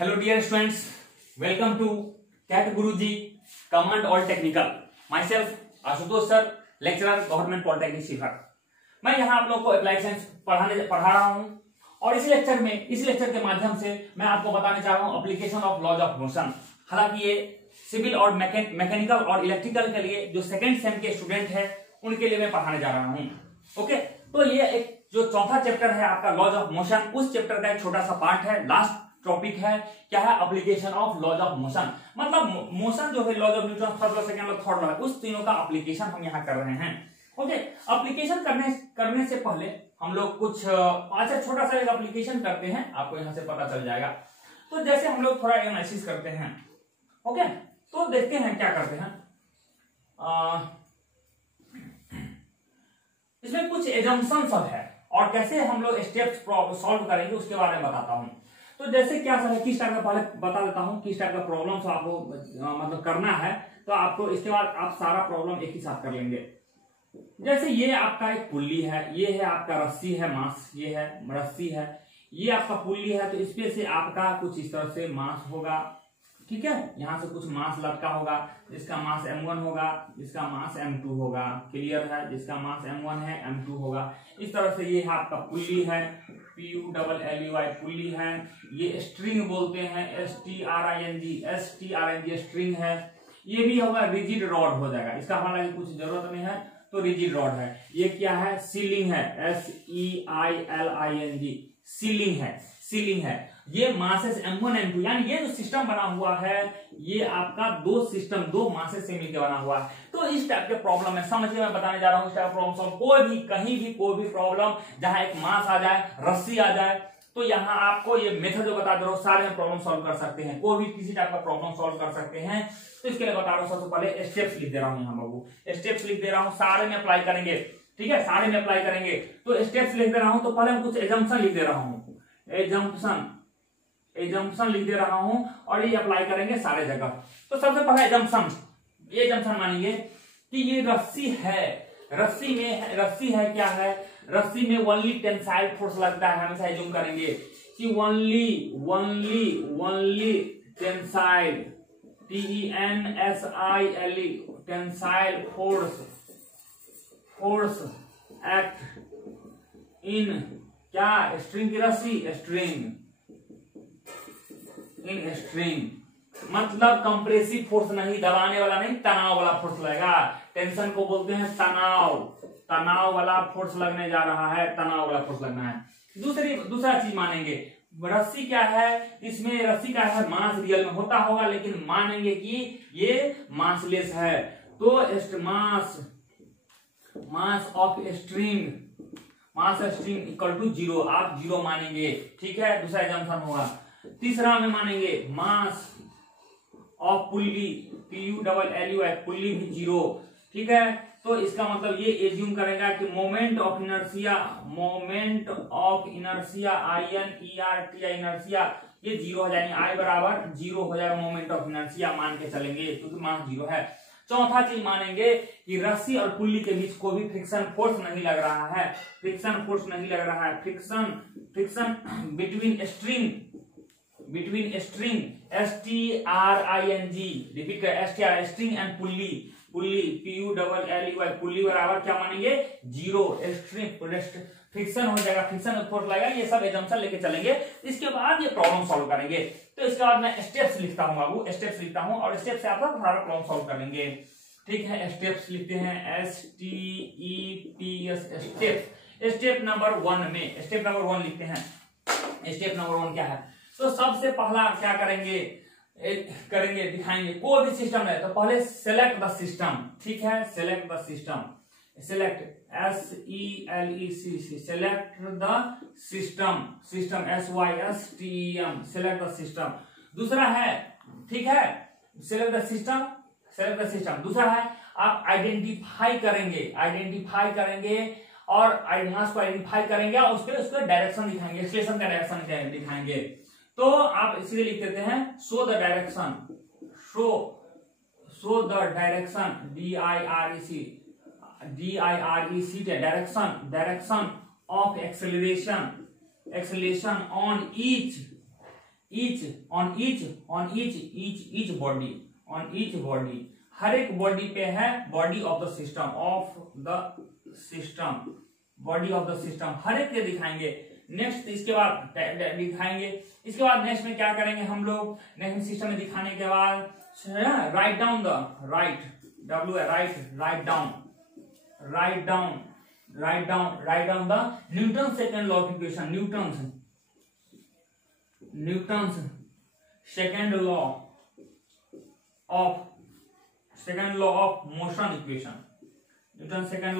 Hello dear students, welcome to CAT Guruji Command All Technical. Myself Ashutosh sir, lecturer government polytechnic Shikhar. मैं यहाँ आप लोग को अप्लाइड साइंस पढ़ा रहा हूँ और इस लेक्चर के माध्यम से मैं आपको बताने चाह रहा हूँ application of laws of motion. हालांकि ये सिविल और मैकेनिकल और इलेक्ट्रिकल के लिए जो सेकेंड सेम के स्टूडेंट है उनके लिए मैं पढ़ाने जा रहा हूँ। ओके, तो ये एक जो चौथा चैप्टर है आपका लॉज ऑफ मोशन, उस चैप्टर का एक छोटा सा पार्ट है। लास्ट टॉपिक है क्या है, application of laws of motion. मतलब मोशन जो है laws of Newton, first law, second law, third law, उस तीनों का एप्लीकेशन हम यहाँ कर रहे हैं। ओके, एप्लीकेशन करने से पहले हम लोग कुछ अच्छा छोटा सा एक एप्लीकेशन करते हैं, आपको यहाँ से पता चल जाएगा। तो जैसे हम लोग थोड़ा एनालिसिस करते हैं। ओके, तो देखते हैं क्या करते हैं। इसमें कुछ एजम्पशन सब है और कैसे हम लोग स्टेप्स सॉल्व करेंगे उसके बारे में बताता हूं। तो जैसे क्या सब है, किस टाइप का, पहले बता देता हूं किस टाइप का प्रॉब्लम आपको मतलब करना है, तो आपको इसके बाद आप सारा प्रॉब्लम एक ही साथ कर लेंगे। जैसे ये आपका एक पुल्ली है, ये है आपका रस्सी है, मास, ये है रस्सी है, ये आपका पुल्ली है। तो इसमें से आपका कुछ इस तरह से मास होगा, ठीक है, यहां से कुछ मास लटका होगा, जिसका मास m1 होगा, जिसका मास m2 होगा। क्लियर है, जिसका मास m1 है m2 होगा। इस तरह से ये आपका पुल्ली है, PULLY पुल्ली है। ये स्ट्रिंग बोलते हैं, STRING स्ट्रिंग है। ये भी होगा रिजिड रॉड हो जाएगा, इसका हालांकि कुछ जरूरत नहीं है, तो रिजिड रॉड है। ये क्या है, सीलिंग है, SEILING सीलिंग है। ये मासेस m1 m2, यानी ये जो सिस्टम बना हुआ है ये आपका दो मासेस से मिलकर बना हुआ है। तो इस टाइप के प्रॉब्लम है, समझिए मैं बताने जा रहा हूं इस टाइप प्रॉब्लम सॉल्व। कोई भी प्रॉब्लम जहां एक मास आ जाए, रस्सी आ जाए, तो यहाँ आपको ये मेथड जो बता दे रहा हूं सारे में प्रॉब्लम सॉल्व कर सकते हैं। कोई भी किसी टाइप का प्रॉब्लम सॉल्व कर सकते हैं। तो इसके लिए बता रहा हूँ, सबसे पहले स्टेप्स लिख दे रहा हूँ, यहाँ बाबू स्टेप्स लिख दे रहा हूँ, सारे में अप्लाई करेंगे। ठीक है, सारे में अप्लाई करेंगे। तो स्टेप्स लिख दे रहा हूं, तो पहले हम कुछ एजम्पशन लिख दे रहा हूं, एजम्पशन लिख दे रहा हूं और ये अप्लाई करेंगे सारे जगह। तो सबसे पहले एजम्पशन मानेंगे कि ये रस्सी है, रस्सी है क्या है, रस्सी में ओनली टेंसाइल फोर्स लगता है। हमेशा एज्यूम करेंगे कि only tensile, TENSILE tensile force act in क्या, स्ट्रिंग की रस्सी, स्ट्रिंग मतलब कंप्रेसिव फोर्स नहीं, दबाने वाला नहीं, तनाव वाला फोर्स लगेगा। टेंशन को बोलते हैं तनाव वाला फोर्स लगने जा रहा है, तनाव वाला फोर्स लगना है। दूसरा चीज मानेंगे, रस्सी क्या है, इसमें रस्सी का है मास रियल में होता होगा, लेकिन मानेंगे कि ये मासलेस है। तो mass of string equal to 0, आप 0 मानेंगे। ठीक है, दूसरा एग्जाम्पल होगा। तीसरा में मानेंगे mass of pulley, PULLY pulley भी 0। ठीक है, तो इसका मतलब ये एज्यूम करेगा कि moment of inertia INERTIA inertia ये 0 हो जाएगी, I बराबर 0 हो जाएगा मोमेंट ऑफ इनर्शिया मान के चलेंगे, क्योंकि मास 0 है। चौथा चीज मानेंगे कि रस्सी और पुल्ली के बीच कोई भी फ्रिक्शन फोर्स नहीं लग रहा है, friction between string STRING, repeat कर, string and pulley PULLY pulley बराबर क्या मानेंगे, 0। फ्रिक्शन हो जाएगा, फ्रिक्शन फोर्स लगेगा। ये सब एजम्पशन लेके चलेंगे, इसके बाद ये प्रॉब्लम सॉल्व करेंगे। तो इसके बाद मैं स्टेप्स लिखता हूं बाबू, स्टेप्स लिखता हूं और स्टेप से आप लोग हमारा प्रॉब्लम सॉल्व करेंगे। ठीक है, स्टेप्स लिखते हैं, STEPS स्टेप। स्टेप नंबर 1 लिखते हैं। स्टेप नंबर 1 क्या है, तो सबसे पहला क्या करेंगे दिखाएंगे। कोई भी सिस्टम है तो पहले सेलेक्ट द सिस्टम। ठीक है, select the system, select SELECT select the system, SYSTEM select the system. दूसरा है, ठीक है, सेलेक्ट द सिस्टम। दूसरा है आप आइडेंटिफाई करेंगे और मास को आइडेंटिफाई करेंगे और उसके डायरेक्शन दिखाएंगे, एक्सलेशन का डायरेक्शन दिखाएंगे। तो आप इसलिए लिख देते हैं show the direction, DIREC direction of acceleration on each each body, हर एक बॉडी पे है body of the system, body of the system हर एक के दिखाएंगे। नेक्स्ट इसके बाद दिखाएंगे, इसके बाद नेक्स्ट में क्या करेंगे हम लोग, नेक्स्ट सिस्टम में दिखाने के बाद write down the Newton second law of equation, Newton's second law of motion equation, Newton second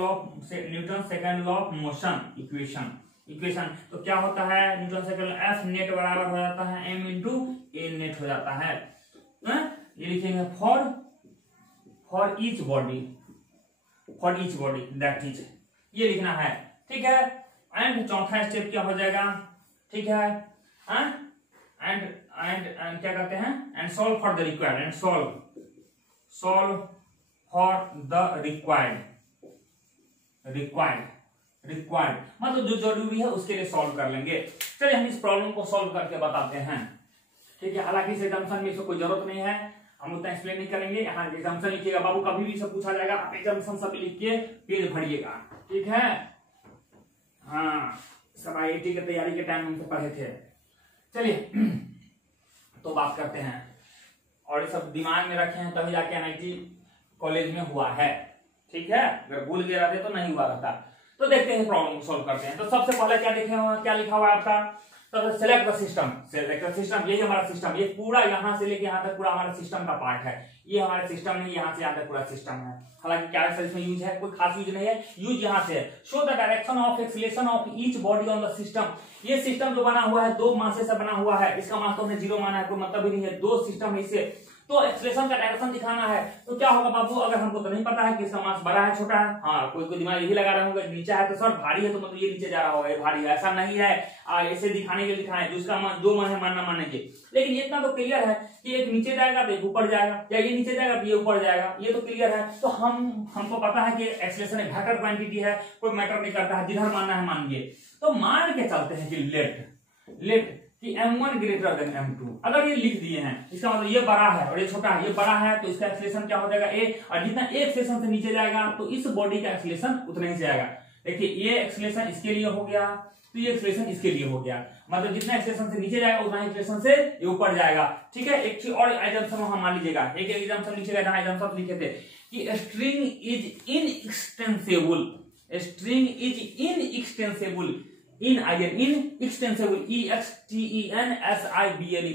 law of motion equation. तो क्या होता है, न्यूटन सेकेंड एफ नेट बराबर हो जाता है m इंटू ए नेट हो जाता है। ये लिखेंगे for each body that is, ये लिखना है, ठीक है। एंड चौथा स्टेप क्या हो जाएगा, ठीक है, एंड क्या करते हैं, and solve for the required, and solve for the required मतलब जो जरूरी है उसके लिए सॉल्व कर लेंगे। चलिए हम इस प्रॉब्लम को सॉल्व करके बताते हैं, ठीक है। हालांकि इस एग्जाम्पशन में इसको कोई जरूरत नहीं है, हम उतना एक्सप्लेन नहीं करेंगे। यहाँ एग्जाम्पशन लिखिएगा बाबू, कभी भी सब पूछा जाएगा, आप एग्जाम्पशन सब लिख के पेज भरिएगा, ठीक है। हाँ, सब IIT की तैयारी के टाइम हमसे पढ़े थे। चलिए तो बात करते हैं, और ये सब दिमाग में रखे हैं तभी जाके NIT कॉलेज में हुआ है, ठीक है। अगर भूल गए रहते तो नहीं हुआ रहता। तो देखते हैं प्रॉब्लम को सॉल्व करते हैं। तो सबसे पहले क्या लिखा हुआ है आपका, तो सेलेक्ट द सिस्टम, ये हमारा सिस्टम, ये पूरा यहाँ से लेके यहाँ तक पूरा हमारा सिस्टम का पार्ट है। ये हमारा सिस्टम नहीं, यहाँ से यहाँ तक पूरा सिस्टम है। हालांकि क्या इसमें यूज है, कोई खास यूज नहीं है, यूज यहाँ से है। Show the direction of acceleration of each body on the system. ये सिस्टम जो बना हुआ है दो मासे से बना हुआ है, इसका मास तो हमने 0 माना है, कोई मतलब ही नहीं है, दो सिस्टम है इससे, तो एक्सीलरेशन का डायरेक्शन दिखाना है। तो क्या होगा बाबू, अगर हमको तो नहीं पता है कि इसका मास बड़ा है छोटा है, हाँ कोई दिमाग यही लगा रहा होगा, नीचे है तो सर भारी है तो मतलब ये नीचे जा रहा होगा, ये भारी है, ऐसा नहीं है। ऐसे दिखाने के लिए लिखा है, जिसका मान जो मन है मानना मानेंगे। लेकिन इतना तो क्लियर है कि एक नीचे जाएगा तो एक ऊपर जाएगा, या ये नीचे जाएगा तो ये ऊपर जाएगा, ये तो क्लियर है। तो हमको पता है कि एक्सीलरेशन एक वेक्टर क्वांटिटी है, कोई मैटर नहीं करता है, जिधर मानना है मानिए। तो मान के चलते हैं कि लेट कि m1 ग्रेटर देन m2, अगर ये लिख दिए हैं, इसका मतलब ये बड़ा है और ये छोटा है, ये बड़ा है तो इसका एक्सीलरेशन क्या हो जाएगा a, और जितना एक एक्सीलरेशन से नीचे जाएगा तो इस बॉडी का एक्सीलरेशन उतना ही जाएगा। देखिए ये एक्सीलरेशन इसके लिए हो गया, तो ये एक्सीलरेशन इसके लिए हो गया, मतलब जितना एक्सीलरेशन से नीचे जाएगा उतना एक्सीलरेशन से ये ऊपर जाएगा, ठीक है। एक चीज और एग्जांपल वहां मान लीजिएगा, एक एग्जांपल लिखिएगा जहां एग्जांपल लिखे थे कि string is inextensible, inextensible,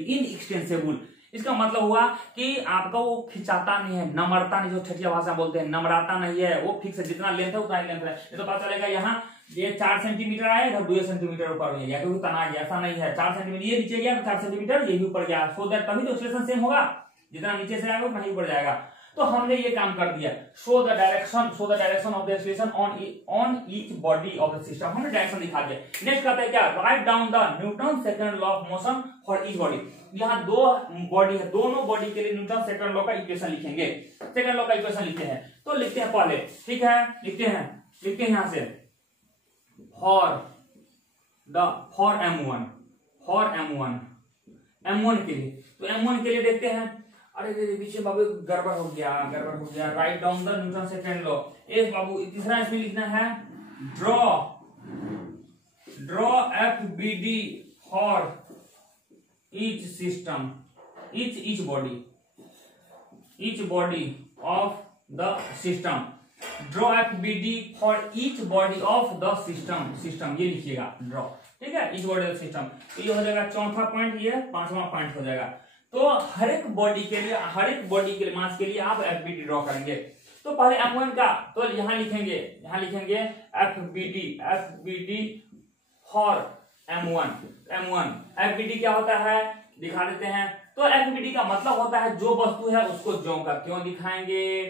inextensible. इसका मतलब हुआ कि आपका वो खिंचाता नहीं है, नमरता नहीं, जो ठेठिया भाषा बोलते हैं, नमराता नहीं है, वो फिक्स है, जितना लेंथ है उतना ही लेंथ है। ये तो पता चलेगा यहाँ ये 4 सेंटीमीटर आया, इधर 2 सेंटीमीटर ऊपर हो गया, क्योंकि तना गया, ऐसा नहीं है। 4 सेंटीमीटर ये नीचे गया तो 4 सेंटीमीटर ये भी ऊपर गया, सो दैट तभी तो एक्सीलरेशन सेम होगा, जितना नीचे से आएगा उतना ही ऊपर जाएगा। तो हमने ये काम कर दिया, show the direction of the acceleration on each body of the system, हमने डायरेक्शन दिखा दिया। नेक्स्ट कहते हैं क्या, write down the Newton second law of motion for each body. यहाँ दो बॉडी है, दोनों बॉडी के लिए न्यूटन सेकंड लॉ का इक्वेशन लिखेंगे, सेकंड लॉ का इक्वेशन लिखते हैं। तो लिखते हैं पहले, ठीक है, लिखते हैं यहां से फॉर m1 के लिए। तो m1 के लिए देखते हैं, अरे पीछे बाबू गड़बड़ हो गया। Write down the Newton second law. एक बाबू तीसरा इसमें लिखना है draw FBD for each system, each body of the system, draw FBD for each body of the system, ये लिखिएगा ड्रॉ, ठीक है, ईच बॉडी ऑफ सिस्टम। तो ये हो जाएगा चौथा पॉइंट, ये 5वां पॉइंट हो जाएगा। तो हर एक बॉडी के लिए मास के लिए आप FBD ड्रॉ करेंगे। तो पहले M1 का, तो यहां लिखेंगे FBD फॉर M1। FBD क्या होता है दिखा देते हैं। तो FBD का मतलब होता है जो वस्तु है उसको ज्यों का त्यों दिखाएंगे,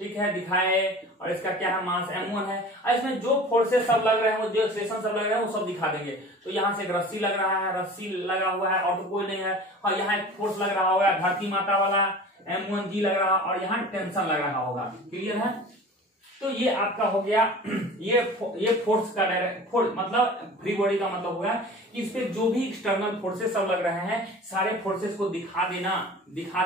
ठीक है, दिखाए। और इसका क्या है, मास m1 है, और इसमें जो फोर्सेस सब लग रहे हैं, वो जो एक्सीलरेशन सब लग रहे हैं वो सब दिखा देंगे। तो यहाँ से एक रस्सी लग रहा है, रस्सी लगा हुआ है और तो कोई नहीं है, और यहाँ एक फोर्स लग रहा होगा धरती माता वाला m1G लग रहा है, और यहाँ टेंशन लग रहा होगा, क्लियर है। तो ये आपका हो गया ये फोर्स का फोर्स मतलब फ्री बॉडी का मतलब होगा कि इस पे जो भी एक्सटर्नल फोर्सेस सब लग रहे हैं सारे फोर्सेस को दिखा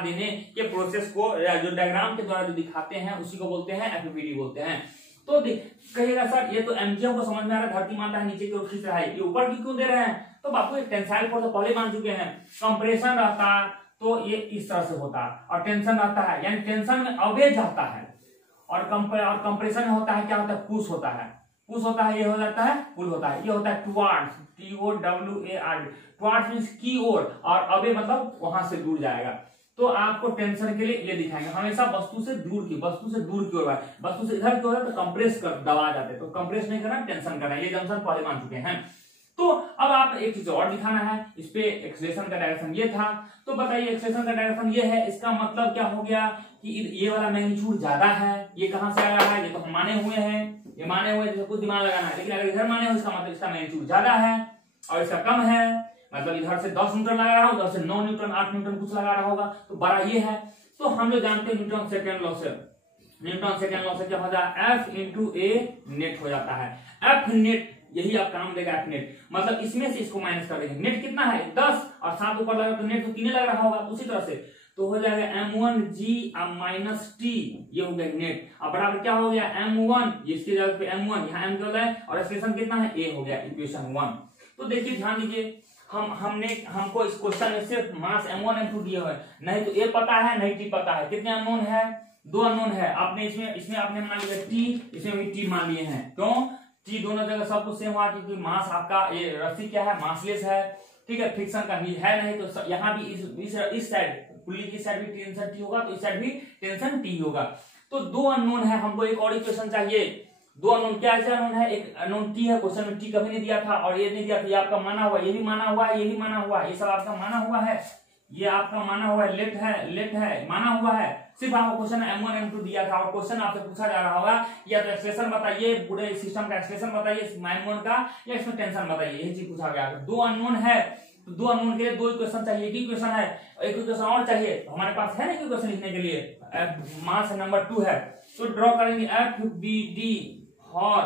देने के प्रोसेस को जो डायग्राम के द्वारा जो दिखाते हैं उसी को बोलते हैं एफबीडी बोलते हैं। तो कहेगा सर ये तो एमजीएम को समझ में आ रहा है, धरती मानता है नीचे की ओर खींच रहा है, ये ऊपर की क्यों दे रहे हैं? तो आपको एक टेंसाइल फोर्स पहले मान चुके हैं, कंप्रेशन रहता तो ये इस तरह से होता और टेंशन रहता है यानी टेंशन में अवेज आता है और कंप्रेशन में होता है क्या होता है? पुश होता है, पुश होता है, ये हो जाता है पुल होता है, ये होता है टुवार्ड्स, TOWARD, टुवार्ड्स मींस की ओर और अवे मतलब वहां से दूर जाएगा। तो आपको टेंशन के लिए ये दिखाएंगे हमेशा वस्तु से दूर की ओर, वस्तु से इधर की ओर तो कंप्रेस कर दबा जाते, तो कंप्रेस नहीं करना टेंशन करना, ये जंक्शन पहले मान चुके हैं। तो अब आप एक चीज और दिखाना है, इस पे एक्सेलरेशन का डायरेक्शन ये था, तो बताइए एक्सेलरेशन का डायरेक्शन ये है, इसका मतलब क्या हो गया कि ये वाला मैग्नीट्यूड ज्यादा है, ये कहां से आया है? ये तो हम माने हुए हैं, ये माने हुए तो कुछ दिमाग लगाना है, लेकिन अगर इधर माने हो इसका मतलब इसका मैग्नीट्यूड ज्यादा है और इसका कम है, मतलब इधर से 10 न्यूटन लगा रहा होगा, उधर से 9 न्यूटन 8 न्यूटन कुछ लगा रहा होगा, तो बड़ा ये है। तो हम लोग जानते हैं न्यूटन सेकेंड लॉ से क्या हो जाए? F इंटू ए नेट हो जाता है, F नेट यही आप काम देगा F नेट, मतलब इसमें से इसको माइनस कर देंगे, नेट कितना है 10 और 7 ऊपर लगा तो नेट तो 3 लग रहा होगा, उसी तरह से तो हो जाएगा M1G माइनस T, ये हो गया नेट, अब बराबर क्या हो गया M1, इसकी जगह पे M1 यहाँ M क्या है और एक्सप्रेशन कितना है A हो गया, इक्वेशन 1। तो देखिए ध्यान दीजिए हमको इस क्वेश्चन में सिर्फ मास M1 M2 दिए हुए, नहीं तो A पता है नहीं T पता है, कितने अननोन है? 2 अननोन है। आपने इसमें आपने मान लिया T, इसमें भी T मान लिए हैं, क्यों? T दोनों जगह सब कुछ सेम हुआ क्योंकि मास आपका ये रस्सी क्या है? मासलेस है, ठीक है, फ्रिक्शन का भी है नहीं, तो यहाँ भी इस साइड पुल्ली की साइड भी टेंशन T होगा तो इस साइड भी टेंशन T होगा। तो 2 अननोन है, हमको एक और इक्वेशन चाहिए। 2 अननोन क्या अननोन है? एक अननोन T है, क्वेश्चन में T कभी नहीं दिया था और ये नहीं दिया था, ये आपका माना हुआ, ये भी माना हुआ है, ये भी माना हुआ है, ये सब आपका माना हुआ है, ये आपका माना हुआ है, लेट है माना हुआ है, सिर्फ आपको क्वेश्चन M1 M2 दिया था और क्वेश्चन आपसे पूछा जा रहा होगा या तो एक्सप्रेशन बताइए, पूरे सिस्टम का एक्सप्रेशन बताइए M1 का, या इसमें टेंशन बताइए, यही चीज पूछा गया। 2 अननोन है तो 2 अननोन के लिए 2 इक्वेशन चाहिए, एक इक्वेशन है, एक इक्वेशन और चाहिए, हमारे पास है ना इक्वेशन लिखने के लिए, मास नंबर 2 है, तो ड्रॉ करेंगे FBD और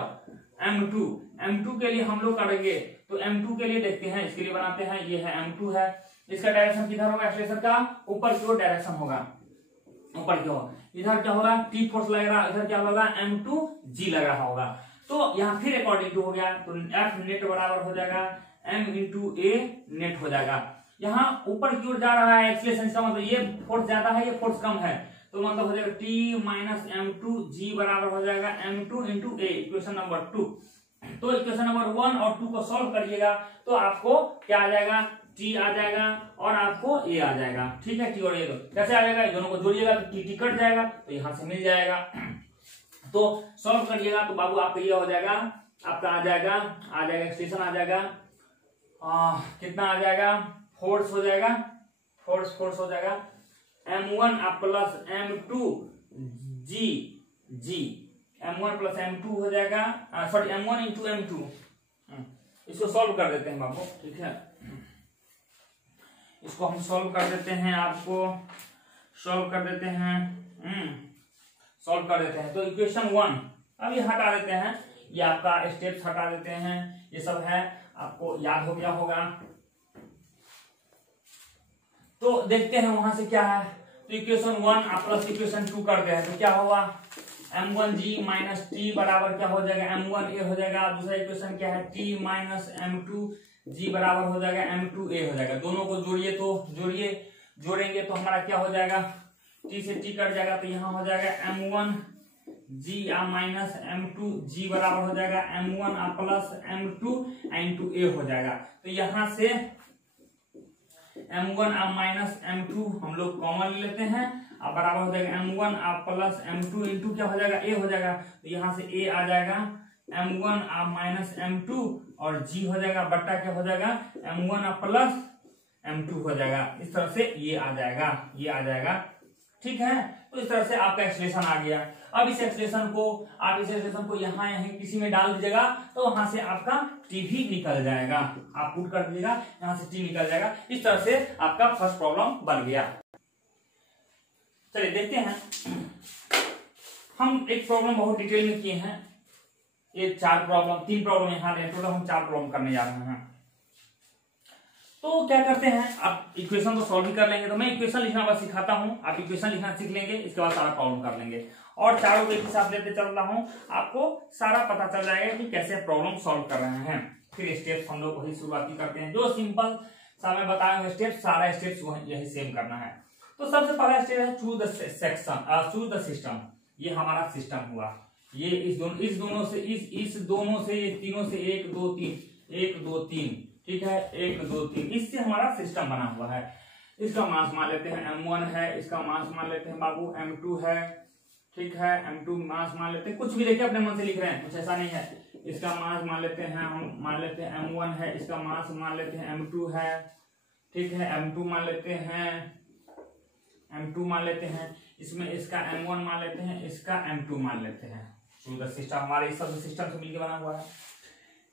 M2 के लिए हम लोग करेंगे, तो M2 के लिए देखते हैं, इसके लिए बनाते हैं, ये है M2 है, इसका डायरेक्शन किधर होगा? एक्सेलरेशन का ऊपर की ओर डायरेक्शन होगा, ऊपर की ओर, इधर क्या होगा? T फोर्स लगेगा, इधर क्या होगा? M2G लग रहा होगा, तो यहाँ फिर अकॉर्डिंग टू हो गया, तो F नेट बराबर हो जाएगा M इंटू A नेट हो जाएगा। यहाँ ऊपर की ओर जा रहा है एक्सेलरेशन, इसका मतलब ये फोर्स ज्यादा है, ये फोर्स कम है, तो मतलब हो जाएगा T माइनस M2G बराबर हो जाएगा M2 into A, equation number 2। तो इक्वेशन नंबर 1 और 2 को सॉल्व करिएगा तो आपको क्या आ जाएगा? T आ जाएगा और आपको A आ जाएगा, ठीक है। T और A कैसे आ जाएगा? दोनों को जोड़िएगा तो T कट जाएगा, तो यहां से मिल जाएगा। तो सॉल्व करिएगा तो बाबू आपका ये हो जाएगा, आपका आ जाएगा एक्सप्रेशन आ जाएगा, कितना आ जाएगा? फोर्स हो जाएगा, फोर्स हो जाएगा M1 plus M2G, M1 plus M2 हो जाएगा, सॉरी M1 इंटू M2। इसको सॉल्व कर देते हैं बाबू, ठीक है, इसको हम सॉल्व कर देते हैं, आपको सॉल्व कर देते हैं, तो इक्वेशन 1 अभी हटा देते हैं, ये आपका स्टेप्स हटा देते हैं, ये सब है आपको याद हो गया होगा। तो देखते हैं वहां से क्या है, तो इक्वेशन 1 प्लस इक्वेशन 2 कर दे, तो क्या होगा? M1G माइनस T बराबर क्या हो जाएगा? M1A हो जाएगा। दूसरा इक्वेशन क्या है? T माइनस M2G बराबर हो जाएगा M2A हो जाएगा। दोनों को जोड़िए, तो जोड़ेंगे तो हमारा क्या हो जाएगा? T से T कट जाएगा, तो यहाँ हो जाएगा M1G माइनस M2G बराबर हो जाएगा M1 plus M2 into A हो जाएगा। तो यहाँ से M1 माइनस M2 हम लोग कॉमन ले लेते हैं, अब बराबर हो जाएगा M1 प्लस M2 इंटू क्या हो जाएगा? A हो जाएगा, तो यहाँ से A आ जाएगा M1 माइनस M2 और G हो जाएगा बट्टा क्या हो जाएगा? M1 प्लस M2 हो जाएगा। इस तरह से ये आ जाएगा, ठीक है। तो इस तरह से आपका एक्सप्रेशन आ गया। अब इस एक्सप्रेशन को यहाँ किसी में डाल दीजिएगा, तो वहां से आपका T भी निकल जाएगा, आप पुट कर दीजिएगा, यहाँ से T निकल जाएगा। इस तरह से आपका फर्स्ट प्रॉब्लम बन गया। चलिए देखते हैं, हम एक प्रॉब्लम बहुत डिटेल में किए हैं, ये 3 प्रॉब्लम यहाँ टोटल हम 4 प्रॉब्लम करने जा रहे हैं। तो क्या करते हैं, आप इक्वेशन को सॉल्व भी कर लेंगे, तो मैं इक्वेशन लिखना बस सिखाता हूँ, आप इक्वेशन लिखना सीख लेंगे, इसके बाद सारा प्रॉब्लम कर लेंगे और चारों को एक हिसाब लेते चल रहा हूँ, आपको सारा पता चल जाएगा कि कैसे प्रॉब्लम सॉल्व कर रहे हैं। फिर स्टेप्स हम लोग वही शुरुआती करते हैं, जो सिंपल सा मैं बताया हूँ स्टेप, सारा स्टेप्स यही सेम करना है। तो सबसे पहला स्टेप है choose the section, choose the system. ये हमारा सिस्टम हुआ, ये इस दोनों से ये तीनों से 1 2 3 ठीक है, 1 2 3, इससे हमारा सिस्टम बना हुआ है। इसका मास मान लेते हैं m1 है, इसका मास मान लेते हैं बाबू m2 है, ठीक है, m2 मास मान लेते हैं, कुछ भी देखिए अपने मन से लिख रहे हैं, कुछ ऐसा नहीं है। इसका मास मान लेते हैं, हम मान लेते हैं m1 है, इसका मास मान लेते हैं m2 है, ठीक है, m2 मान लेते हैं, इसमें इसका m1 मान लेते हैं, इसका m2 मान लेते हैं। टू द सिस्टम हमारे इस सब सिस्टम से मिलकर बना हुआ है।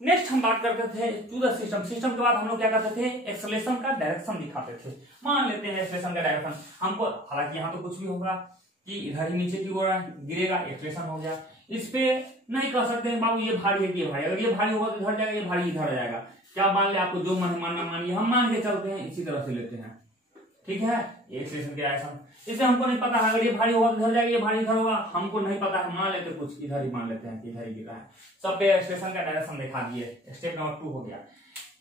नेक्स्ट हम बात करते थे टू द सिस्टम। सिस्टम के बाद हम लोग क्या करते थे, एक्सेलरेशन का डायरेक्शन दिखाते थे। मान लेते हैं एक्सेलरेशन का डायरेक्शन हमको, हालांकि यहाँ तो कुछ भी होगा कि इधर ही नीचे की ओर गिरेगा, एक्सेलरेशन हो गया। इस पे नहीं कह सकते हैं बाबू ये भारी है कि ये भारी, अगर ये भारी होगा तो इधर जाएगा, ये भारी इधर जाएगा, क्या मान ले, आपको जो मन मानना मानिए, हम मान के चलते हैं, इसी तरह से लेते हैं, ठीक है। एक्सेलरेशन के डायरेक्शन, इसे हमको नहीं पता है, अगर ये भारी होगा तो इधर जाएगा, ये भारी इधर होगा, हमको नहीं पता है, मान लेते कुछ इधर ही मान लेते हैं कि इधर ही गिरा है। सब पे एक्सेलरेशन का डायरेक्शन दिखा दिए, स्टेप नंबर 2 हो गया।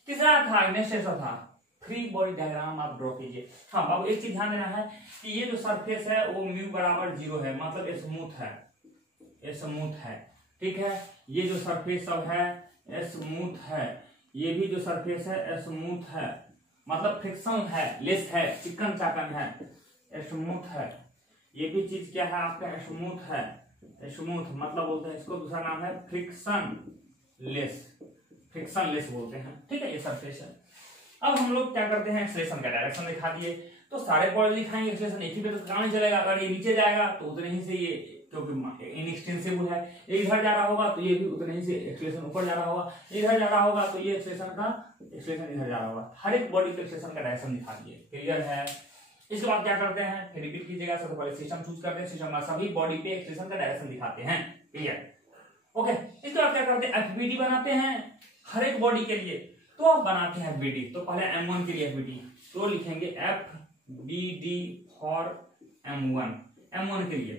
तीसरा था, नेक्स्ट स्टेप था फ्री बॉडी डायग्राम आप ड्रॉ कीजिए। हाँ बाबू एक चीज ध्यान देना है कि ये जो सरफेस है वो म्यू बराबर 0 है, मतलब स्मूथ है, स्मूथ है, ठीक है। ये जो सरफेस सब है स्मूथ है, ये भी जो सरफेस है स्मूथ है, मतलब फ्रिक्शन है, लेस है, चिकन चाकन है, स्मूथ है। ये भी चीज क्या है आपका, स्मूथ है, स्मूथ मतलब बोलते हैं इसको, दूसरा नाम है फ्रिक्शन लेस बोलते हैं, ठीक है। ये सरफेस है। अब हम लोग क्या करते हैं, एक्सेलरेशन का डायरेक्शन दिखा दिए, तो सारे पॉइंट दिखाएंगे, एक्सेलरेशन एक ही पे तो कहां चलेगा, अगर ये नीचे जाएगा तो उतने ही से ये, क्योंकि इनएक्सटेंसिबल है, ये इधर जा रहा होगा तो ये भी उतने ही से एक्सेलरेशन ऊपर जा रहा होगा, इधर जा रहा होगा तो ये एक्सेलरेशन इधर जा रहा होगा। हर एक बॉडी के एक्सेलरेशन का डायरेक्शन दिखा दिए, क्लियर है। इसके बाद क्या करते हैं, फिर रिपीट कीजिएगा। सबसे पहले सिस्टम चूज करते हैं, सिस्टम में सभी बॉडी पे एक्सेलरेशन का डायरेक्शन दिखाते हैं, क्लियर, ओके। इसके बाद क्या करते हैं, एफबीडी बनाते हैं हर एक बॉडी के लिए। तो आप बनाते हैं एफबीडी, तो पहले m1 के लिए एफबीडी, तो लिखेंगे एफबीडी फॉर m1 के लिए।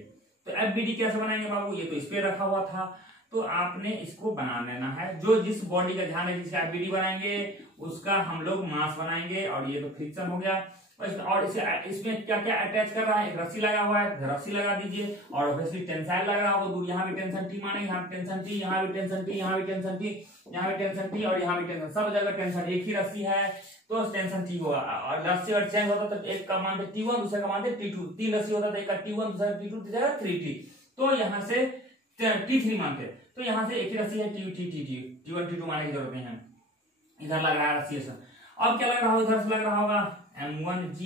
तो एफबीडी कैसे बनाएंगे बाबू, ये तो इस पे रखा हुआ था, तो आपने इसको बना लेना है। जो जिस बॉडी का ध्यान है, जिसका एफबीडी बनाएंगे उसका हम लोग मास बनाएंगे, और ये तो फ्रिक्शन हो गया। और इसमें क्या क्या अटैच कर रहा है, एक रस्सी लगा हुआ है, रस्सी लगा दीजिए, और ऑब्वियसली टेंसाइल लग रहा होगा दूर, यहाँ भी टेंशन टी माने, यहाँ भी टेंशन टी, यहाँ भी टेंशन टी, यहाँ भी टेंशन टी, यहाँ भी टेंशन टी, और यहाँ भी टेंशन, सब जगह टेंशन, एक ही रस्सी है तो टेंशन टी होगा। और रस्सी और चेंज होता तो एक का मान T1, दूसरे का मान T2, 3 रस्सी होता तो एक का T1, दूसरा T2, तीसरा 3T, तो यहाँ से T3 मानते, तो यहाँ से एक ही रस्सी है T1 T2 मानने की जरूरत नहीं है। इधर लग रहा है रस्सी से, अब क्या लग रहा होगा, इधर से लग रहा होगा M1G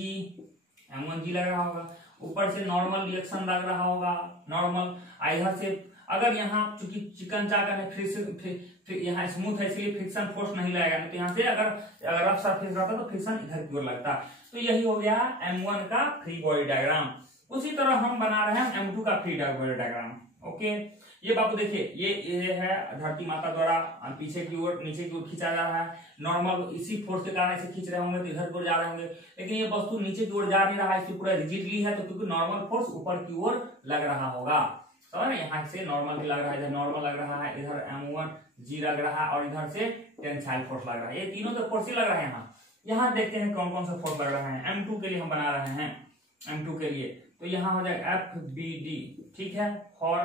लग रहा होगा, ऊपर से नॉर्मल रिएक्शन लग रहा होगा, नॉर्मल। इधर से अगर यहाँ चूंकि चिकन चाकन है, यहाँ स्मूथ है इसलिए फ्रिक्शन फोर्स नहीं लगेगा, नहीं तो यहाँ से अगर रफ सरफेस रहता तो फ्रिक्शन इधर की ओर लगता। तो यही हो गया M1 का फ्री बॉडी डायग्राम। उसी तरह हम बना रहे हैं M2 का फ्री बॉडी डायग्राम, ओके। ये बाबू देखिए, ये है धरती माता द्वारा पीछे की ओर नीचे की ओर खींचा जा रहा है, नॉर्मल इसी फोर्स के कारण इसे खींच रहे होंगे तो इधर की ओर जा रहे होंगे, लेकिन ये वस्तु नीचे की ओर जा नहीं रहा है, इसकी पूरा रिजिडली है, तो क्योंकि नॉर्मल फोर्स ऊपर की ओर लग रहा होगा, समझ ना, यहाँ से नॉर्मल भी लग रहा है, इधर नॉर्मल लग रहा है, इधर M1G लग रहा है, और इधर से टेंसाइल फोर्स लग रहा है, ये तीनों तो फोर्स ही लग रहा है। यहाँ देखते हैं कौन कौन सा फोर्स लग रहा है। M2 के लिए हम बना रहे हैं, M2 के लिए तो यहाँ हो जाएगा FBD, ठीक है, फॉर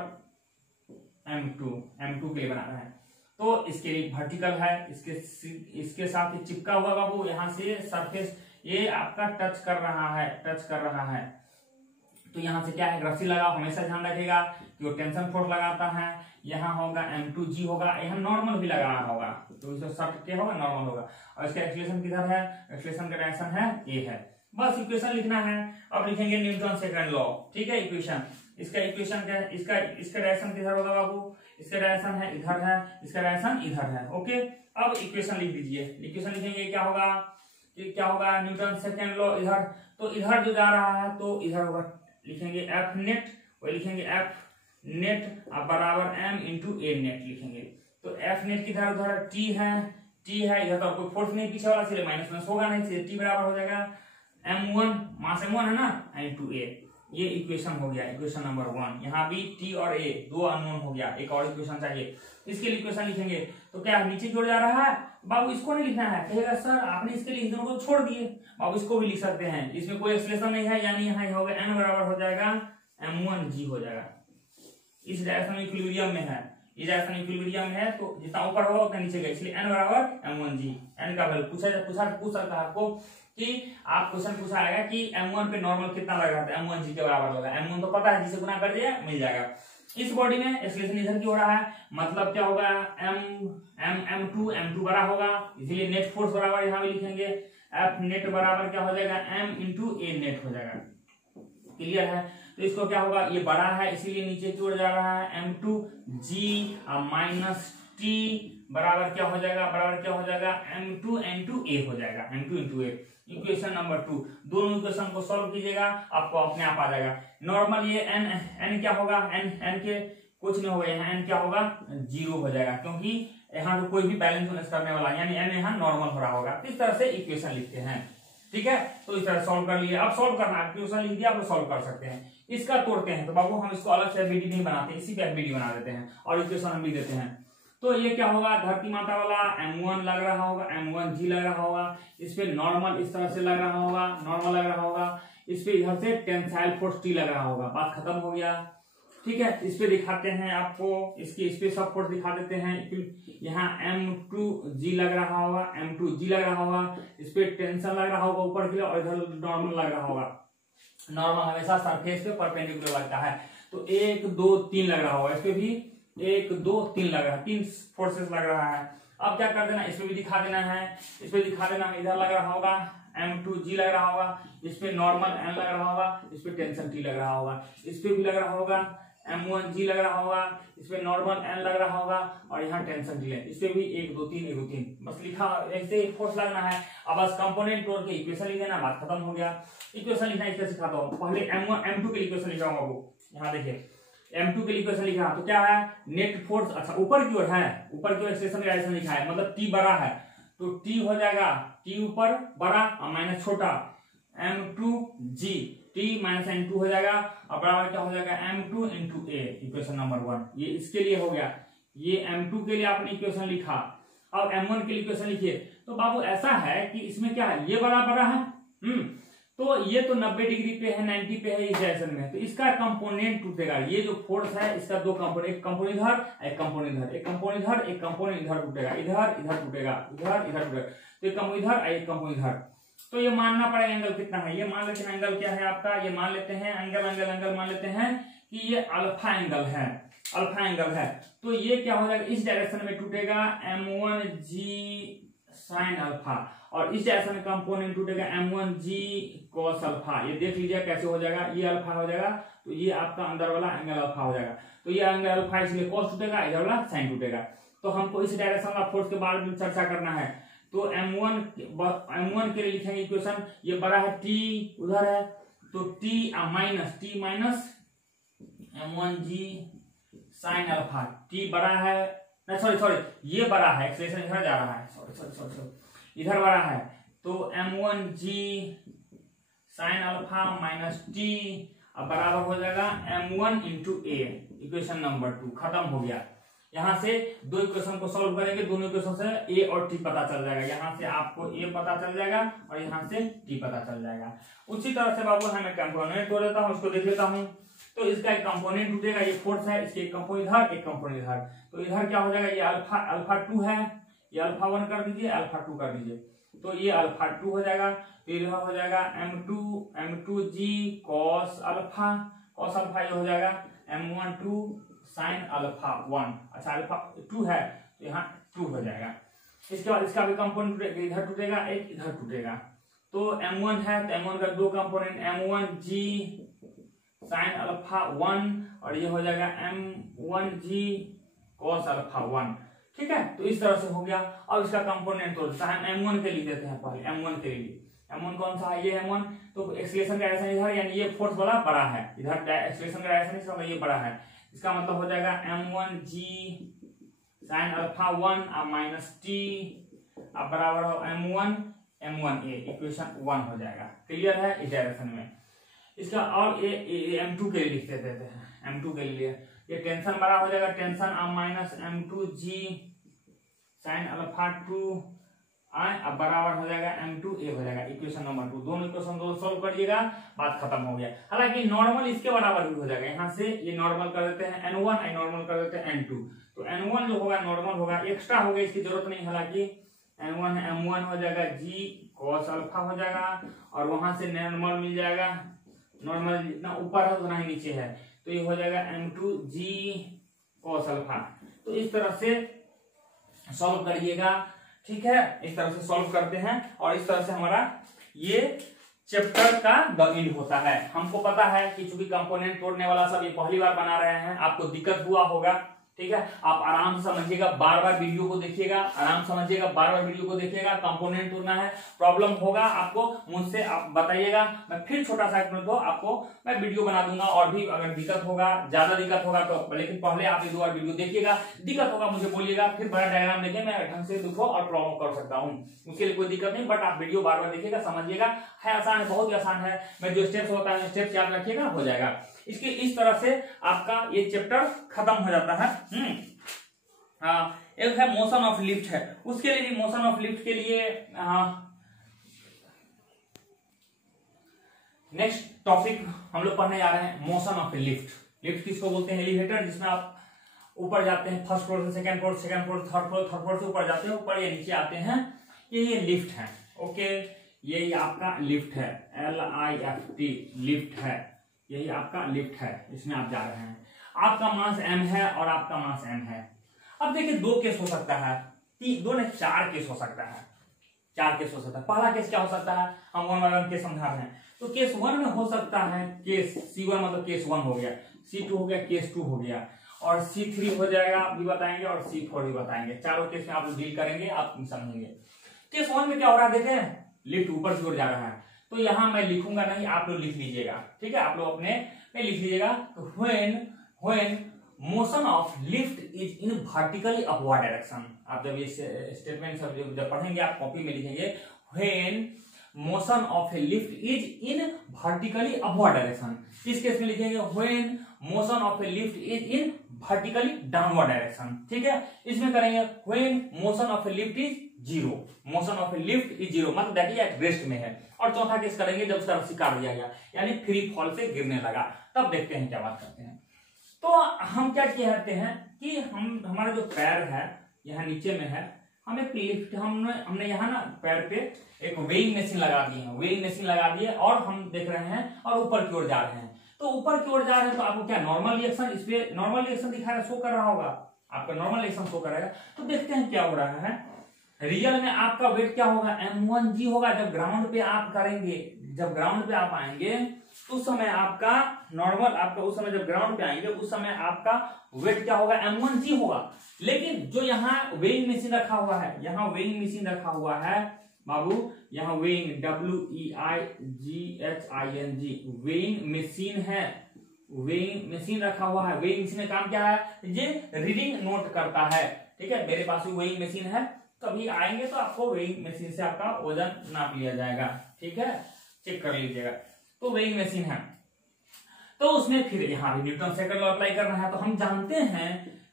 M2 के लिए बना रहे हैं। तो इसके लिए वर्टिकल है, इसके साथ ही चिपका हुआ बाबू, यहाँ से सरफेस ये आपका टच कर रहा है, तो यहाँ से क्या है, रस्सी लगाओ, हमेशा ध्यान रखिएगा कि वो टेंशन फोर्स लगाता है। यहाँ होगा M2G होगा, यहाँ नॉर्मल भी लगा रहा होगा, तो इसे शॉर्ट क्या होगा, नॉर्मल होगा। और इसका एक्सेलरेशन किधर है, एक्सेलरेशन का डायरेक्शन है A है। बस इक्वेशन लिखना है। अब लिखेंगे न्यूटन सेकंड लॉ, ठीक है। इक्वेशन, इसका इक्वेशन क्या है, इसका डायरेक्शन किधर होगा बाबू, इसका डायरेक्शन है इधर है, इसका डायरेक्शन इधर है, ओके। अब इक्वेशन लिख दीजिए, इक्वेशन लिखेंगे क्या होगा, न्यूटन सेकंड लॉ इधर, तो इधर जो जा रहा है तो इधर होगा, लिखेंगे F नेट, वही लिखेंगे F नेट बराबर m इंटू ए नेट लिखेंगे। तो एफ नेट किधर उधर टी है इधर, तो कोई फोर्स नहीं पीछे वाला, इसलिए माइनस माइनस होगा नहीं, इसलिए टी बराबर हो जाएगा m1 मास m1 है ना इंटू ए। ये इक्वेशन हो गया, इक्वेशन नंबर 1। यहाँ भी टी और ए दो अननोन हो गया, एक और इक्वेशन चाहिए, इसके लिए इक्वेशन लिखेंगे। तो क्या नीचे की ओर जा रहा है बाबू, इसको नहीं लिखना है, कहेगा सर आपने इसके लिए दोनों को छोड़ दिए, बाबू इसको भी लिख सकते हैं, इसमें कोई एक्सप्रेशन नहीं है, यानी यहाँ होगा n बराबर हो जाएगा m1g हो जाएगा। इस डायरेक्शन इक्विलिब्रियम में है, ये डायरेक्शन इक्विलिब्रियम है, तो जितना ऊपर होगा उतना नीचे गया, इसलिए n बराबर m1g। n का वैल्यू पूछ सकता है आपको कि आप क्वेश्चन पूछा आएगा कि m1 पे नॉर्मल कितना लग रहा था, m1g के बराबर लगा, m1 तो पता है, जिसे गुना कर दिया मिल जाएगा। इस बॉडी में एक्सेलरेशन इधर की हो रहा है, मतलब क्या होगा m2 बड़ा होगा, इसलिए नेट फोर्स बराबर यहाँ भी लिखेंगे F नेट बराबर क्या हो जाएगा m इंटू ए नेट हो जाएगा। क्लियर है? तो इसको क्या होगा, ये बड़ा है इसीलिए नीचे की ओर जा रहा है, m2g माइनस टी बराबर क्या हो जाएगा, m2 इंटू ए हो जाएगा, m2 इंटू ए। इक्वेशन नंबर 2, दोनों इक्वेशन को सॉल्व कीजिएगा, आपको अपने आप आ जाएगा। नॉर्मल ये n क्या होगा, n के कुछ नहीं होगा, यहाँ n क्या होगा 0 हो जाएगा, क्योंकि यहाँ तो कोई भी बैलेंस करने वाला, यानी n यहाँ नॉर्मल हो रहा होगा। इस तरह से इक्वेशन लिखते हैं, ठीक है। तो इस तरह सॉल्व कर लिए, अब सॉल्व करना है, इक्वेशन लिख दिया, आप सॉल्व कर सकते हैं। इसका तोड़ते हैं, तो बाबू हम इसको अलग से एफबीडी नहीं बनाते, इसी पे एफबीडी बना देते हैं और इक्वेशन हम लिख देते हैं। तो ये क्या होगा, धरती माता वाला m1 लग रहा होगा, m1g लग रहा होगा, इस पे नॉर्मल इस तरह से लग रहा होगा, नॉर्मल लग रहा होगा, इस पे इधर से टेंसाइल फोर्स टी लग रहा होगा, बात खत्म हो गया, ठीक है। इस पे दिखाते हैं आपको, इसकी इस पे सब फोर्स दिखा देते हैं। यहाँ m2g लग रहा होगा, m2g लग रहा होगा, इस पे टेंशन लग रहा होगा ऊपर के लिए, और इधर नॉर्मल लग रहा होगा। नॉर्मल हमेशा सरफेस पे परपेंडिकुलर लगता है, तो 1 2 3 लग रहा होगा, इस पे भी 1 2 3 लग रहा है, 3 फोर्सेस लग रहा है। अब क्या कर देना, इसमें भी दिखा देना है, इस पे दिखा देना, इधर लग रहा होगा m2g लग रहा होगा, इस पे नॉर्मल n लग रहा होगा, इस पे टेंशन t लग रहा होगा, इस पे भी लग रहा होगा m1g लग रहा होगा, इस पे नॉर्मल n लग रहा होगा, और यहाँ टेंशन t है, इस पे भी 1 2 3 1 2 3 बस लिखा, ऐसे ही फोर्स लगना है। अब बस कंपोनेंट तोड़ के इक्वेशन लिख देना, बात खत्म हो गया। इक्वेशन लिखना इसका सिखाता हूँ, पहले m2 के इक्वेशन लिखाऊंगा वो, यहाँ देखिए m2 के लिए इक्वेशन लिखा, तो क्या है नेट फोर्स, अच्छा ऊपर की ओर है, ऊपर की ओर एक्सप्रेशन का डायरेक्शन लिखा है, मतलब t बड़ा है तो t हो जाएगा, t ऊपर बड़ा और माइनस छोटा, m2g t माइनस n2 हो जाएगा, और बराबर क्या हो जाएगा m2 इंटू ए। इक्वेशन नंबर 1 ये इसके लिए हो गया, ये m2 के लिए आपने इक्वेशन लिखा। अब m1 के लिए इक्वेशन लिखिए। तो बाबू ऐसा है कि इसमें क्या है, ये बड़ा है, तो ये तो 90 डिग्री पे है, 90 पे है इस डायरेक्शन में, तो इसका कंपोनेंट टूटेगा। ये जो फोर्स है इसका दो कंपोनेंट, एक कंपोनेंट इधर, एक कंपोनेंट इधर, एक कंपोनेंट इधर, एक कंपोनेंट इधर टूटेगा, इधर इधर टूटेगा, इधर इधर टूटेगा, तो एक कंपोनेंट इधर, एक कंपोनेंट इधर। तो ये मानना पड़ेगा एंगल कितना है, ये मान लेते हैं एंगल क्या है आपका, ये मान लेते हैं एंगल मान लेते हैं कि ये अल्फा एंगल है, अल्फा एंगल है। तो ये क्या हो जाएगा, इस डायरेक्शन में टूटेगा m1g साइन अल्फा, और इस डायरेक्शन में कंपोनेंट टूटेगा m1g cos अल्फा। ये देख लीजिए कैसे हो जाएगा, ये अल्फा हो जाएगा, तो ये आपका अंदर वाला एंगल अल्फा हो जाएगा, तो ये एंगल अल्फा इसलिए cos टूटेगा, इधर वाला साइन टूटेगा। तो हमको इस डायरेक्शन वाला फोर्स के बारे में चर्चा करना है, तो m1 के लिए लिखेंगे इक्वेशन, ये बड़ा है t उधर है, तो t minus m1g sine alpha, t बड़ा है, सॉरी ये बड़ा है, एक्सप्रेशन इधर जा रहा है, सॉरी इधर बड़ा है, तो m1g sine alpha minus t अब बराबर हो जाएगा m1 इंटू ए। इक्वेशन नंबर 2 खत्म हो गया। यहाँ से दो इक्वेशन को सॉल्व करेंगे, दोनों इक्वेशन से a और t पता चल जाएगा, यहाँ से आपको a पता चल जाएगा और यहाँ से t पता चल जाएगा। उसी तरह से बाबू मैं कंपोनेंट तोड़ लेता हूँ, उसको देख लेता हूँ। तो इसका एक कंपोनेंट टूटेगा, ये फोर्स है, इसके एक कंपोनेंट इधर, एक कंपोनेंट इधर, तो इधर क्या हो जाएगा, ये अल्फा 2 है, ये अल्फा 1 कर दीजिए, अल्फा 2 कर दीजिए, तो ये अल्फा 2 हो जाएगा, तो इधर हो जाएगा m2g cos अल्फा ये हो जाएगा m1 साइन अल्फा 1। अच्छा अल्फा 2 है तो यहाँ 2 हो जाएगा। इसके बाद इसका भी कंपोनेंट इधर टूटेगा, एक इधर टूटेगा, तो m1 है तो m1 का दो कंपोनेंट m1g साइन अल्फा 1 और ये हो जाएगा m1g cos अल्फा 1। ठीक है, तो इस तरह से हो गया। अब इसका कंपोनेंट तो हम m1 के लिख देते हैं पहले, m1 के लिए। m1 कौन सा है, ये m1, तो एक्सेलरेशन का डायरेक्शन इधर, यानी ये फोर्स वाला बड़ा है, इधर एक्सेलरेशन का डायरेक्शन इसका ये बड़ा है, इसका मतलब हो जाएगा m1g साइन अल्फा 1 अब माइनस टी अब बराबर हो m1a इक्वेशन 1 हो जाएगा। क्लियर है इस डायरेक्शन में। इसका और ये m2 के लिए लिख देते हैं, m2 के लिए ये टेंशन बड़ा हो जाएगा, टेंशन अब माइनस m2g साइन अल्फा 2 अब बराबर हो जाएगा m2a हो जाएगा इक्वेशन नंबर 2। दोनों इक्वेशन दो सॉल्व करिएगा, बात खत्म हो गया। हालांकि नॉर्मल इसके बराबर भी हो जाएगा, यहाँ से ये नॉर्मल कर देते हैं n1 नॉर्मल कर देते हैं n2, तो n1 जो होगा नॉर्मल होगा, एक्स्ट्रा होगा इसकी जरूरत नहीं। हालांकि n1 m1 हो जाएगा g cos अल्फा हो जाएगा और वहां से नॉर्मल मिल जाएगा, नॉर्मल जितना ऊपर है उतना ही नीचे है, तो ये हो जाएगा m2g cos अल्फा। तो इस तरह से सॉल्व करिएगा, ठीक है। इस तरह से सॉल्व करते हैं और इस तरह से हमारा ये चैप्टर का द एंड होता है। हमको पता है कि चूंकि कंपोनेंट तोड़ने वाला सब ये पहली बार बना रहे हैं, आपको दिक्कत हुआ होगा, ठीक है। आप आराम से समझिएगा, बार बार वीडियो को देखिएगा, आराम समझिएगा, बार बार वीडियो को देखिएगा। कंपोनेंट तोड़ना है, प्रॉब्लम होगा आपको मुझसे आप बताइएगा, मैं फिर छोटा सा तो आपको मैं वीडियो बना दूंगा। और भी अगर दिक्कत होगा, ज्यादा दिक्कत होगा तो, लेकिन पहले आप 1-2 बार वीडियो देखिएगा, दिक्कत होगा मुझे बोलिएगा, फिर बड़ा डायग्राम देखे मैं ढंग से लिखो और प्रॉब्लम कर सकता हूँ, उसके लिए कोई दिक्कत नहीं। बट आप वीडियो बार बार देखिएगा, समझिएगा, है आसान है, बहुत ही आसान है। मैं जो स्टेप्स होता है स्टेप्स याद रखिएगा, हो जाएगा। इसके इस तरह से आपका ये चैप्टर खत्म हो जाता है। एक है मोशन ऑफ लिफ्ट है, उसके लिए भी मोशन ऑफ लिफ्ट के लिए नेक्स्ट टॉपिक हम लोग पढ़ने जा रहे हैं मोशन ऑफ लिफ्ट। लिफ्ट किसको बोलते हैं? एलिवेटर, जिसमें आप ऊपर जाते हैं फर्स्ट फ्लोर से second floor, second floor third floor, third floor से ऊपर जाते हैं, ऊपर या नीचे आते हैं, ये लिफ्ट है। ओके, यही आपका लिफ्ट है, LIFT लिफ्ट है, यही आपका लिफ्ट है, इसमें आप जा रहे हैं। आपका मास m है और आपका मास m है। अब देखिए 2 केस हो सकता है, 4 केस हो सकता है, 4 केस हो सकता है। पहला केस क्या हो सकता है, हम 1 बाय 1 केस समझा रहे हैं। तो केस 1 में हो सकता है केस C1 मतलब केस 1 हो गया, C2 हो गया, केस 2 हो गया, और C3 हो जाएगा आप भी बताएंगे, और C4 भी बताएंगे। चारों केस में आप डील करेंगे, आप समझेंगे। केस 1 में क्या हो रहा है देखें, लिफ्ट ऊपर की ओर जा रहा है, तो यहां मैं लिखूंगा नहीं, आप लोग लिख लीजिएगा, ठीक है, आप लोग अपने में लिख लीजिएगा। तो when motion of lift is in vertically upward direction, आप जब ये स्टेटमेंट सब जब पढ़ेंगे आप कॉपी में लिखेंगे, when motion of A lift is in vertically upward direction. इस केस में लिखेंगे when motion of A lift is in vertically downward direction, ठीक है। इसमें करेंगे when motion of A lift is 0, motion of A lift is 0 मतलब that is rest में है। और चौथा केस करेंगे जब उसका रस्सी काट दिया गया, यानी फ्री फॉल से गिरने लगा, तब देखते हैं क्या बात करते हैं। तो हम क्या कहते हैं कि हमारा जो पैर है यहाँ नीचे में है, हम एक लिफ्ट हमने यहाँ ना पैर पे एक वेइंग मशीन लगा दी है, वेइंग मशीन लगा दी है, और हम देख रहे हैं और ऊपर की ओर जा रहे हैं। तो ऊपर की ओर जा रहे हैं तो आपको क्या नॉर्मल रिएक्शन, इस पे नॉर्मल रिएक्शन दिखा रहा है, शो कर रहा होगा, आपका नॉर्मल रिएक्शन शो करेगा। तो देखते हैं क्या हो रहा है। रियल में आपका वेट क्या होगा, m1g होगा। जब ग्राउंड पे आप करेंगे, जब ग्राउंड पे आप आएंगे उस समय आपका नॉर्मल, आपका उस समय जब ग्राउंड पे आएंगे उस समय आपका वेट क्या होगा, m1g होगा। लेकिन जो यहाँ वेइंग मशीन रखा हुआ है, यहाँ वेइंग मशीन रखा हुआ है बाबू, यहाँ वेइंग WEIGHING वेइंग मशीन है, वेइंग मशीन रखा हुआ है। वेइंग मशीन का काम क्या है, ये रीडिंग नोट करता है, ठीक है। मेरे पास भी वेइंग मशीन है, कभी आएंगे तो आपको वेइंग मशीन से आपका वजन नाप लिया जाएगा, ठीक है, चेक कर लीजिएगा। तो वेइंग मशीन है, तो उसमें फिर यहाँ भी न्यूटन सेकंड लॉ अप्लाई करना है। तो हम जानते हैं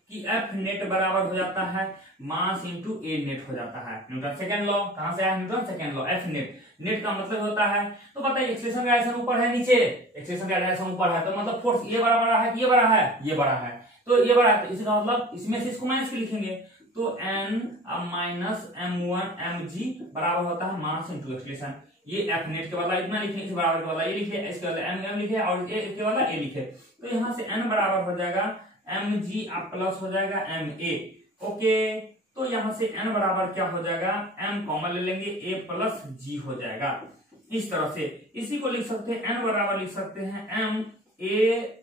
कि F नेट बराबर हो जाता है मास इंटू A नेट हो जाता है। न्यूटन सेकंड लॉ कहां से आया, Newton second law. F net, net का मतलब होता है, तो बताइए एक्सेलरेशन का डायरेक्शन ऊपर है नीचे, एक्सेलरेशन का डायरेक्शन ऊपर है, तो मतलब फोर्स ये बड़ा है कि ये बड़ा है, ये बड़ा है, तो ये बड़ा है, तो इसका मतलब इसमें से इसको माइनस के लिखेंगे, तो n माइनस m1 mg बराबर होता है मास इंटू एक्सेलरेशन। ये F नेट के बदला इतना लिखे, इस बराबर के बदला ये लिखे, इसके बदला m लिखे और इसके बदला a लिखे। तो यहाँ से n बराबर हो जाएगा mg आप प्लस हो जाएगा ma। ओके, तो यहाँ से n बराबर क्या हो जाएगा, m कॉमन ले लेंगे, a प्लस g हो जाएगा। इस तरह से इसी को लिख सकते हैं, n बराबर लिख सकते हैं m a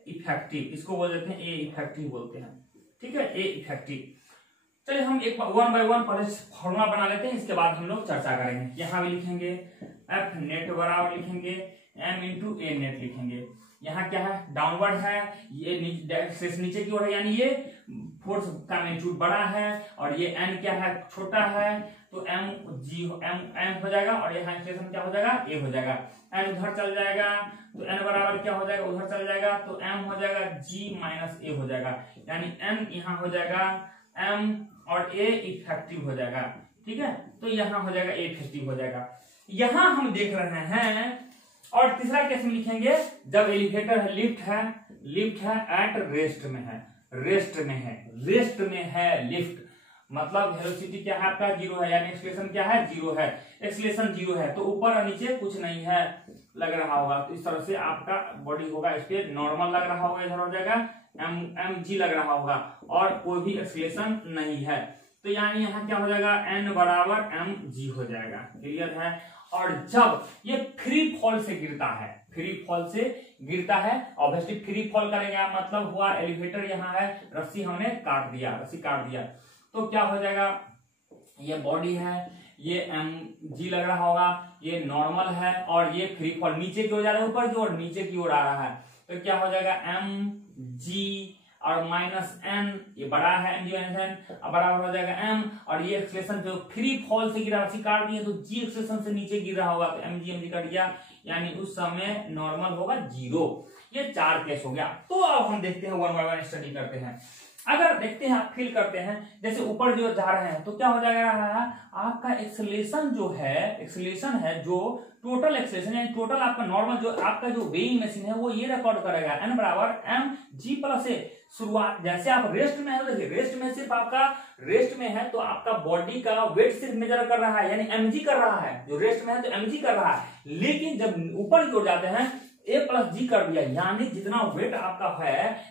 इफेक्टिव, इसको बोल देते हैं a इफेक्टिव बोलते हैं, ठीक है, a इफेक्टिव। चलिए हम एक 1 बाय 1 पहले फॉर्मूला बना लेते हैं, इसके बाद हम लोग चर्चा करेंगे। यहाँ भी लिखेंगे एफ नेट बराबर लिखेंगे एम इंटू ए नेट लिखेंगे। यहाँ क्या है, डाउनवर्ड है, ये नीचे की ओर है, यानी ये फोर्स का मैग्नीट्यूड बड़ा है और ये एन क्या है, छोटा है, तो एम जी एम हो जाएगा और यहाँ एक्सप्रेशन क्या हो जाएगा, ए हो जाएगा। एन उधर चल जाएगा तो एन बराबर क्या हो जाएगा, उधर चल जाएगा तो एम हो जाएगा जी माइनस ए हो जाएगा, यानी एम यहाँ हो जाएगा एम और ए इफेक्टिव हो जाएगा। ठीक है, तो यहाँ हो जाएगा ए इफेक्टिव हो जाएगा। यहाँ हम देख रहे हैं, और तीसरा केस में लिखेंगे जब एलिवेटर है, लिफ्ट है एट रेस्ट में है, रेस्ट में है लिफ्ट, मतलब वेलोसिटी क्या है आपका, जीरो है, यानी एक्सेलरेशन क्या है, जीरो है, एक्सेलरेशन जीरो है, तो ऊपर और नीचे कुछ नहीं है लग रहा होगा, तो इस तरह से आपका बॉडी होगा, इस पे नॉर्मल लग रहा होगा, इधर हो जाएगा एम जी लग रहा होगा और कोई भी एक्सेलरेशन नहीं है, तो यानी यहाँ क्या हो जाएगा, एन बराबर एम जी हो जाएगा। क्लियर है। और जब ये फ्री फॉल से गिरता है, ऑब्वियसली फ्री फॉल करेगा, मतलब हुआ एलिवेटर यहाँ है, रस्सी हमने काट दिया, तो क्या हो जाएगा, ये बॉडी है, ये एम जी लग रहा होगा, ये नॉर्मल है और ये फ्री फॉल नीचे की ओर जा रहा है, ऊपर की ओर नीचे की ओर आ रहा है, तो क्या हो जाएगा एम जी और माइनस एन, ये बड़ा है एम जी माइनस एन, बराबर हो जाएगा एम, और ये एक्सेलरेशन जो फ्री फॉल से गिरा, रस्सी काट दिए तो जी एक्सेलरेशन से नीचे गिर रहा होगा, तो एम जी कट गया, यानी उस समय नॉर्मल होगा जीरो। ये 4 केस हो गया। तो अब हम देखते हैं वन बाय वन स्टडी करते हैं। अगर देखते हैं, आप फील करते हैं, जैसे ऊपर जो जा रहे हैं तो क्या हो जाएगा, आपका एक्सेलरेशन है जो टोटल एक्सेलरेशन, यानी टोटल आपका नॉर्मल जो आपका जो वेइंग मशीन है वो ये रिकॉर्ड करेगा एन बराबर एम जी प्लस ए। शुरुआत जैसे आप रेस्ट में है, देखिए रेस्ट में सिर्फ आपका रेस्ट में है तो आपका बॉडी का वेट सिर्फ मेजर कर रहा है, यानी एमजी कर रहा है, जो रेस्ट में है तो एमजी कर रहा है, लेकिन जब ऊपर की ओर जाते हैं ए प्लस जी कर दिया, यानी जितना वेट आपका है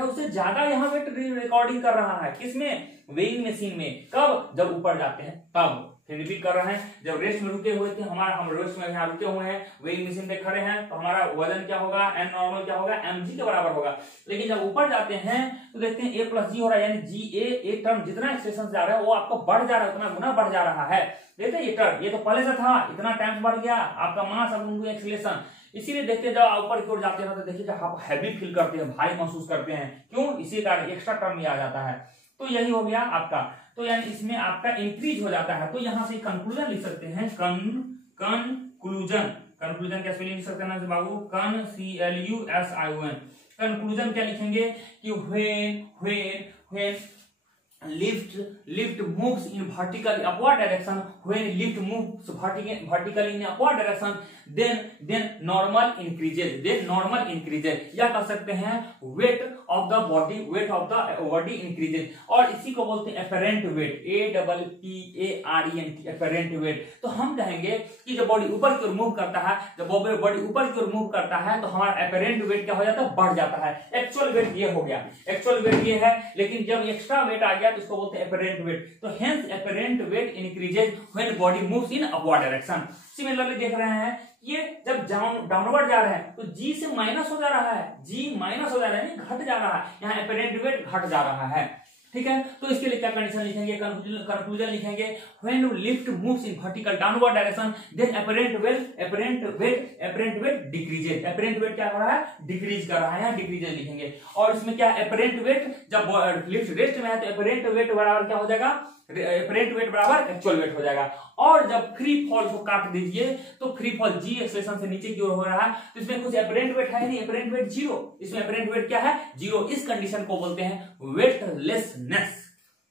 उससे ज्यादा यहाँ वेट रिकॉर्डिंग कर रहा है, किसमें, वेइंग मशीन में। कब, जब ऊपर जाते हैं तब। फिर रिपीट कर रहे हैं, जब रेस्ट में रुके हुए थे, हम रेस्ट में यहाँ रुके हुए हैं, वेइंग मशीन पे खड़े हैं, तो हमारा वजन क्या होगा, एन नॉर्मल क्या होगा, एम जी के बराबर होगा। लेकिन जब ऊपर जाते हैं तो देखते हैं ए प्लस जी हो रहा है, यानी जी ए टर्म जितना एक्सप्रेशन से आ रहा है वो आपको बढ़ जा रहा है, उतना गुना बढ़ जा रहा है। देखते हैं ये टर्म, ये तो पहले से था, इतना टाइम बढ़ गया आपका मास अब एक्सेलरेशन। इसीलिए देखते हैं जब ऊपर की ओर जाते हैं तो देखिए आप हैवी फील करते हैं, भारी महसूस करते हैं, क्यों, इसी कारण एक्स्ट्रा टर्म आ जाता है। तो यही हो गया आपका, तो यानी इसमें आपका इंक्रीज हो जाता है। तो यहां से कंक्लूजन लिख सकते हैं, कंक्लूजन क्या स्पेलिंग लिख सकते हैं ना बाबू, CLUSION। कंक्लूजन क्या लिखेंगे कि when lift moves in vertically upward direction, when lift moves vertically in upward direction, then normal increases, या कह सकते हैं weight of the body increases, और इसी को बोलते हैं apparent weight, APPARENT, apparent weight। तो हम कहेंगे कि जब बॉडी ऊपर की ओर मूव करता है, तो हमारा apparent weight क्या हो जाता है, बढ़ जाता है। एक्चुअल वेट ये हो गया, एक्चुअल वेट ये है, लेकिन जब एक्स्ट्रा वेट आ गया तो इसको बोलते हैं apparent weight। तो hence apparent weight increases when body moves in upward direction। Similarly देख रहे हैं, ये जब डाउनवर्ड जा रहे हैं तो जी से माइनस हो जा रहा है, यानी घट जा रहा है, यहाँ apparent weight घट जा रहा है। ठीक है, तो इसके लिए क्या कंडीशन लिखेंगे, कंक्लूजन लिखेंगे, when lift moves in vertical downward direction, then apparent weight decreases। apparent weight क्या हो रहा है, डिक्रीज कर रहा है, यहाँ डिक्रीजेस लिखेंगे। और इसमें क्या, apparent weight जब लिफ्ट रेस्ट में है तो apparent weight बराबर क्या हो जाएगा, apparent weight बराबर एक्चुअल वेट हो जाएगा। और जब फ्री फॉल को काट दीजिए तो फ्री फॉल जी एक्सेलरेशन से नीचे की ओर हो रहा है, तो इसमें कुछ apparent weight है नहीं, apparent weight जीरो, इसमें apparent weight क्या है, जीरो। इस कंडीशन को बोलते हैं वेटलेसनेस।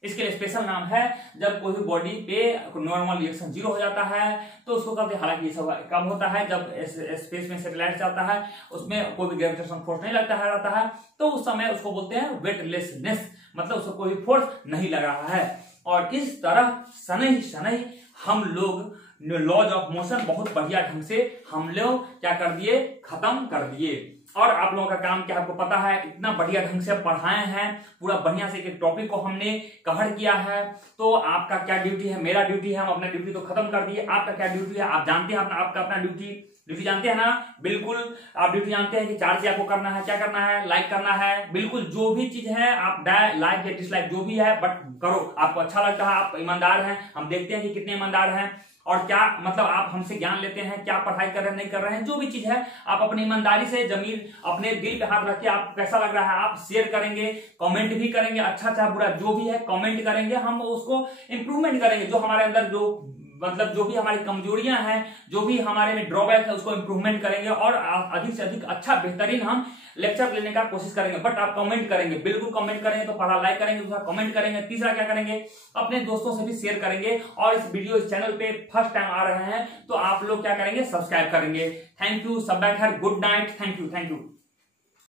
इसके लिए स्पेशल नाम है, जब कोई बॉडी पे नॉर्मल रिएक्शन जीरो हो जाता है तो उसको कहते हैं, हालांकि सब कम होता है जब स्पेस में सैटेलाइट चलता है, उसमें कोई भी ग्रेविटेशन फोर्स नहीं रहता है, तो उस समय उसको बोलते हैं वेटलेसनेस, मतलब उसको कोई फोर्स नहीं लग रहा है। और इस तरह शनैः हम लोग लॉज ऑफ मोशन बहुत बढ़िया ढंग से हम लोग क्या कर दिए, खत्म कर दिए। और आप लोगों का काम क्या आपको पता है, इतना बढ़िया ढंग से पढ़ाए हैं, पूरा बढ़िया से एक टॉपिक को हमने कवर किया है। तो आपका क्या ड्यूटी है, मेरा ड्यूटी है, हम अपना ड्यूटी तो खत्म कर दिए, आपका क्या ड्यूटी है, आप जानते हैं आपका अपना ड्यूटी जानते हैं ना, बिल्कुल आप ड्यूटी जानते हैं कि 4 चीज आपको करना है, क्या करना है, लाइक करना है, बिल्कुल जो भी चीज है आप लाइक या डिसलाइक जो भी है बट करो, आपको अच्छा लगता है, आप ईमानदार हैं, हम देखते हैं कि कितने ईमानदार हैं। और क्या मतलब आप हमसे ज्ञान लेते हैं, क्या पढ़ाई कर रहे हैं नहीं कर रहे हैं, जो भी चीज है आप अपनी ईमानदारी से जमीन अपने दिल पे हाथ रख के आप कैसा लग रहा है आप शेयर करेंगे, कमेंट भी करेंगे, अच्छा चाहे बुरा जो भी है कमेंट करेंगे, हम उसको इंप्रूवमेंट करेंगे। जो हमारे अंदर जो मतलब जो भी हमारी कमजोरियां हैं, जो भी हमारे में ड्रॉबैक है उसको इंप्रूवमेंट करेंगे और अधिक से अधिक अच्छा बेहतरीन हम लेक्चर लेने का कोशिश करेंगे। बट आप कमेंट करेंगे, बिल्कुल कमेंट करेंगे तो पढ़ा लाइक करेंगे, दूसरा कमेंट करेंगे, तीसरा क्या करेंगे अपने दोस्तों से भी शेयर करेंगे। और इस वीडियो इस चैनल पे फर्स्ट टाइम आ रहे हैं तो आप लोग क्या करेंगे सब्सक्राइब करेंगे। थैंक यू, सब बैक है, गुड नाइट, थैंक यू।